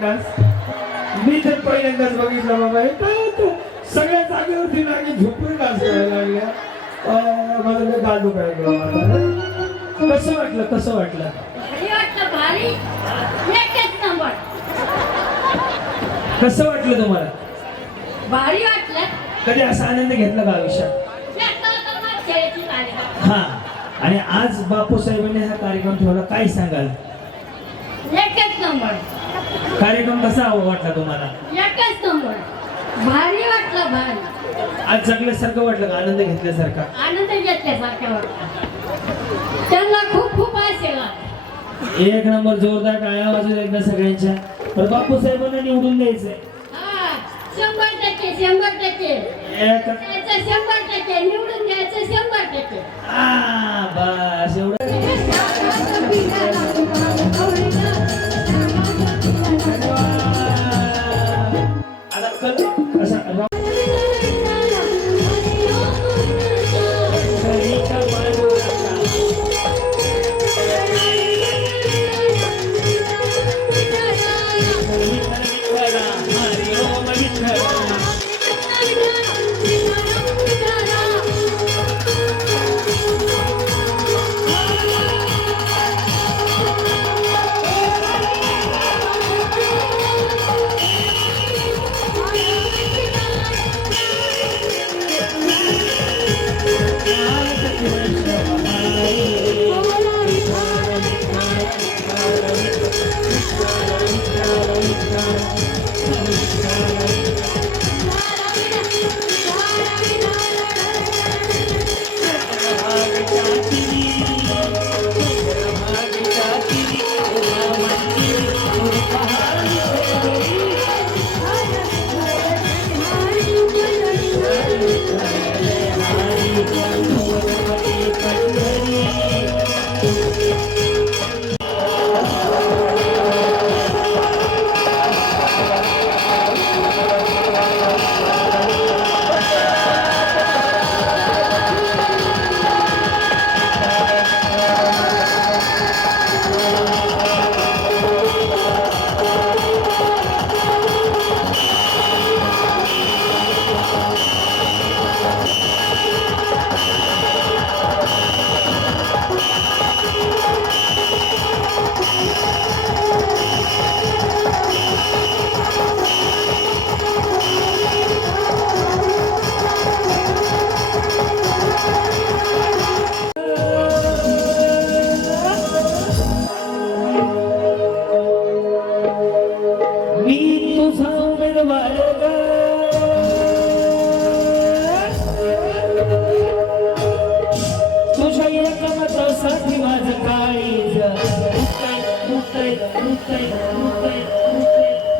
Dance मी तर पहिल्यांदाच बघितलं बाबा. हे काय होतं? सगळ्या जागेवरती नागिन झोपून डान्स करायला लागल्या. दुखायला लागला आता. कसं वाटलं? कसं वाटलं? कसं वाटलं तुम्हाला? भारी वाटलं. कधी असा आनंद घेतला का आयुष्यात? हा. आणि आज बापू साहेबांनी हा कार्यक्रम ठेवला काय सांगाल? नंबर. कार्यक्रम कसा वाटला तुम्हाला? एकच नंबर. भारी वाटलं भारी. आज जगल्यासारखं वाटलं का? आनंद घेतल्यासारखा? आनंद घेतल्यासारखं वाटलं. त्यांना खूप खूप आशीर्वाद. एक नंबर जोरदार टाळ्या वाजवत एकदा सगळ्यांच्या. तर बापू साहेबांना निवडून द्यायचंय. हा शंभर टक्के शंभर टक्के. एक शंभर टक्के निवडून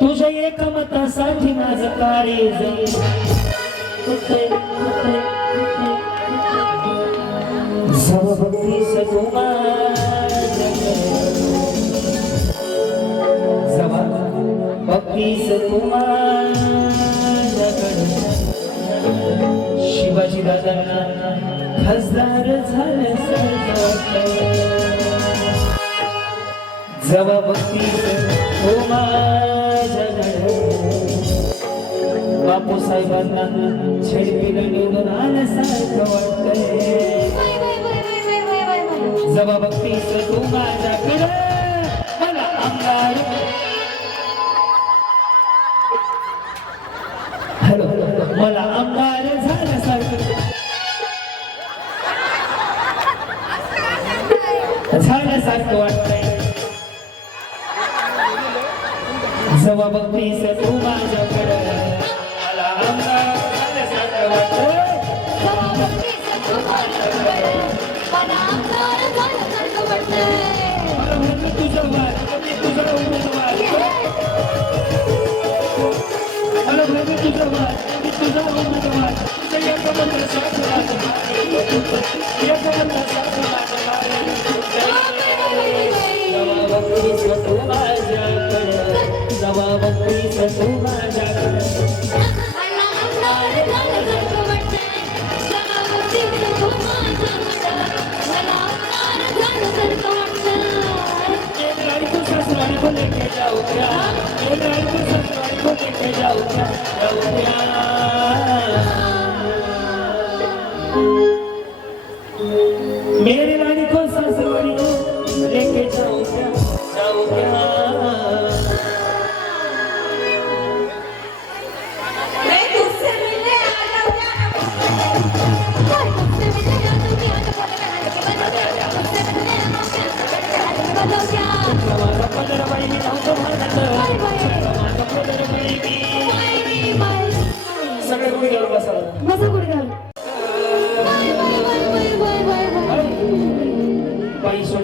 तुझ्या एका मतासाठी माझं कार्य जवा बघतीस बापू साहेबांना छेडपीला निवडून आल्यासारखं वाटतंय जवा बघतीस तू माझ्याकडे मला अंगार हॅलो मला जवा बघतीस तू माझ्याकडे सभावती अंगार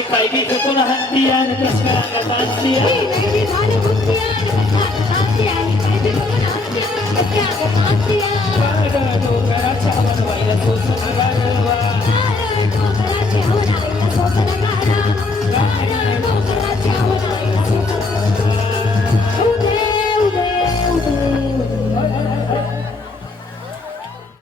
कैदी चतुर Thank you.